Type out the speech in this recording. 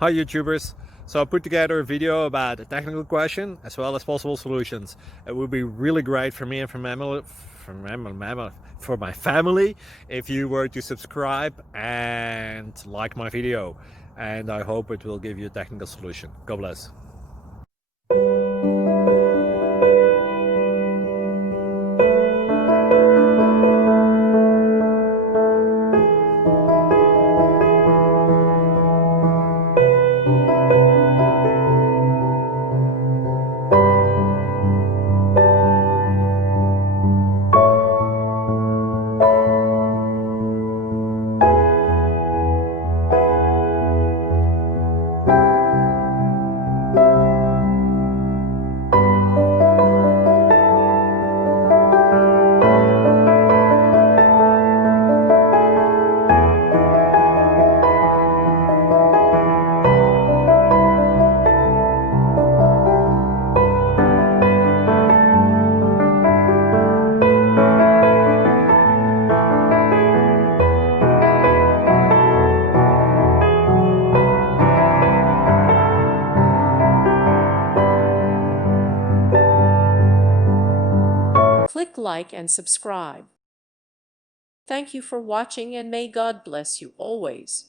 Hi YouTubers! So I put together a video about a technical question as well as possible solutions. It would be really great for me and for my family if you were to subscribe and like my video, and I hope it will give you a technical solution. God bless. Click like and subscribe. Thank you for watching, and may God bless you always.